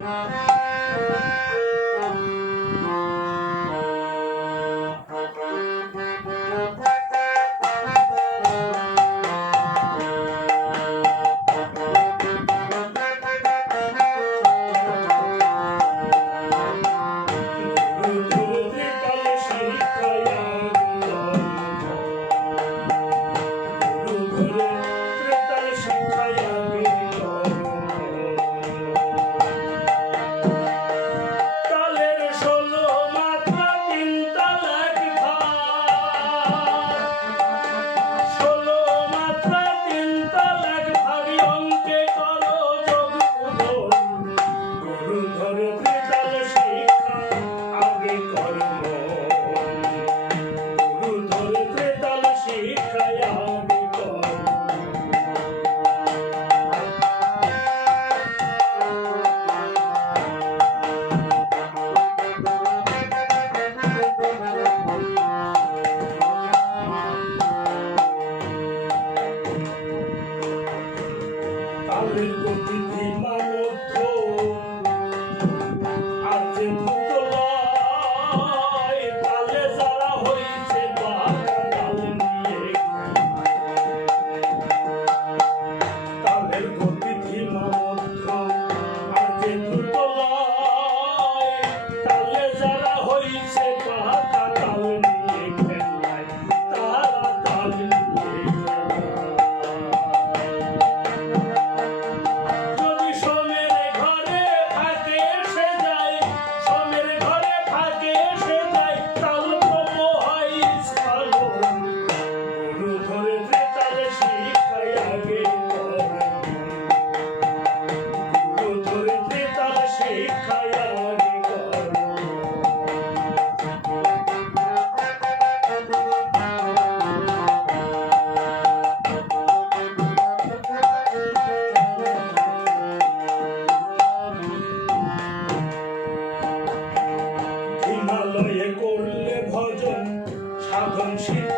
Música সাধন